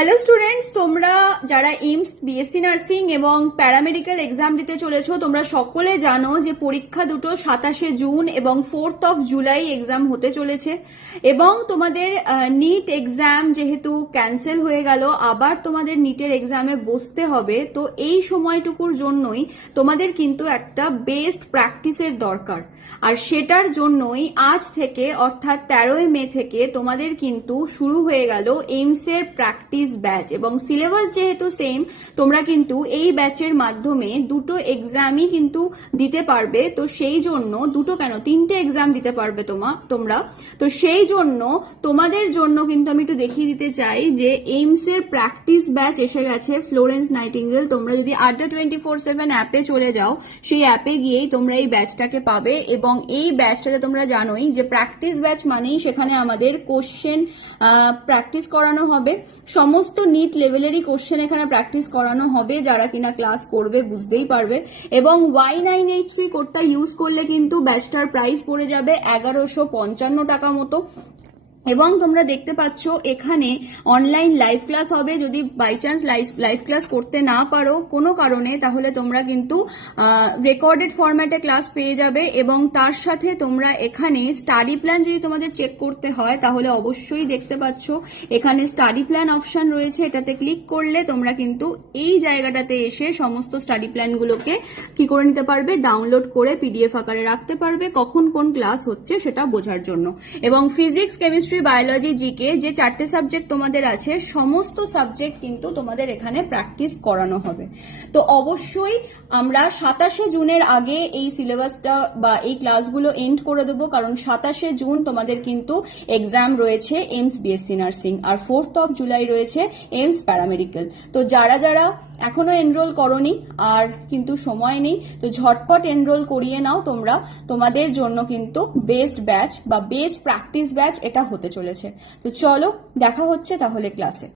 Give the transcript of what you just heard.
Hello students, তোমরা যারা AIIMS BSc nursing এবং প্যারামেডিক্যাল এক্সাম দিতে চলেছো তোমরা সকলে জানো যে পরীক্ষা দুটো 27শে জুন এবং 4th অফ জুলাই এক্সাম হতে চলেছে এবং তোমাদের নিট এক্সাম যেহেতু ক্যান্সেল হয়ে গেল, আবার তোমাদের নিটের এক্সামে বসতে হবে। তো এই সময়টুকুর জন্যই তোমাদের কিন্তু একটা বেস্ট প্র্যাকটিসের দরকার, আর সেটার জন্যই আজ থেকে অর্থাৎ 13ই মে থেকে তোমাদের কিন্তু শুরু হয়ে গেল এইমসের প্র্যাকটিস ব্যাচ। এবং সিলেবাস যেহেতু সেম, তোমরা কিন্তু এই ব্যাচের মাধ্যমে দুটো এক্সামই কিন্তু দিতে পারবে। তো সেই জন্য দুটো কেন, 3টে এক্সাম দিতে পারবে তোমরা। তো সেই জন্য তোমাদের জন্য কিন্তু আমি একটু দেখিয়ে দিতে চাই যে এইমসের প্র্যাকটিস ব্যাচ এসে গেছে ফ্লোরেন্স নাইটিঙ্গেল। তোমরা যদি আড্ডা 24/7 অ্যাপে চলে যাও, সেই অ্যাপে গিয়েই তোমরা এই ব্যাচটাকে পাবে। এবং এই ব্যাচটাতে তোমরা জানোই যে প্র্যাকটিস ব্যাচ মানেই সেখানে আমাদের কোশ্চেন প্র্যাকটিস করানো হবে, সমস্ত নিট লেভেলেরই কোশ্চেন এখানে প্র্যাকটিস করানো হবে। যারা কিনা ক্লাস করবে বুঝতেই পারবে। এবং Y983 কোডটা ইউজ করলে কিন্তু ব্যাচটার প্রাইস পড়ে যাবে 1155 টাকা মতো। এবং তোমরা দেখতে পাচ্ছ এখানে অনলাইন লাইভ ক্লাস হবে। যদি বাই চান্স লাইভ ক্লাস করতে না পারো কোনো কারণে, তাহলে তোমরা কিন্তু রেকর্ডেড ফরম্যাটে ক্লাস পেয়ে যাবে। এবং তার সাথে তোমরা এখানে স্টাডি প্ল্যান যদি তোমাদের চেক করতে হয় তাহলে অবশ্যই দেখতে পাচ্ছ এখানে স্টাডি প্ল্যান অপশন রয়েছে। এটাতে ক্লিক করলে তোমরা কিন্তু এই জায়গাটাতে এসে সমস্ত স্টাডি প্ল্যানগুলোকে কি করে নিতে পারবে, ডাউনলোড করে পিডিএফ আকারে রাখতে পারবে কখন কোন ক্লাস হচ্ছে সেটা বোঝার জন্য। এবং ফিজিক্স, কেমিস্ট্রি, বায়োলজি, জিকে যে 4টে সাবজেক্ট তোমাদের আছে, সমস্ত সাবজেক্ট কিন্তু তোমাদের এখানে প্র্যাকটিস করানো হবে। তো অবশ্যই আমরা 27শে জুনের আগে এই সিলেবাসটা বা এই ক্লাসগুলো এন্ড করে দেবো, কারণ 27শে জুন তোমাদের কিন্তু এক্সাম রয়েছে এইমস বিএসসি নার্সিং, আর 4th অফ জুলাই রয়েছে এইমস প্যারামেডিক্যাল। তো যারা যারা এখনো এনরোল করনি আর কিন্তু সময় নেই, তো ঝটপট এনরোল করিয়ে নাও তোমরা। তোমাদের জন্য কিন্তু বেস্ট ব্যাচ বা বেস্ট প্র্যাকটিস ব্যাচ এটা হতে চলেছে। তো চলো দেখা হচ্ছে তাহলে ক্লাসে।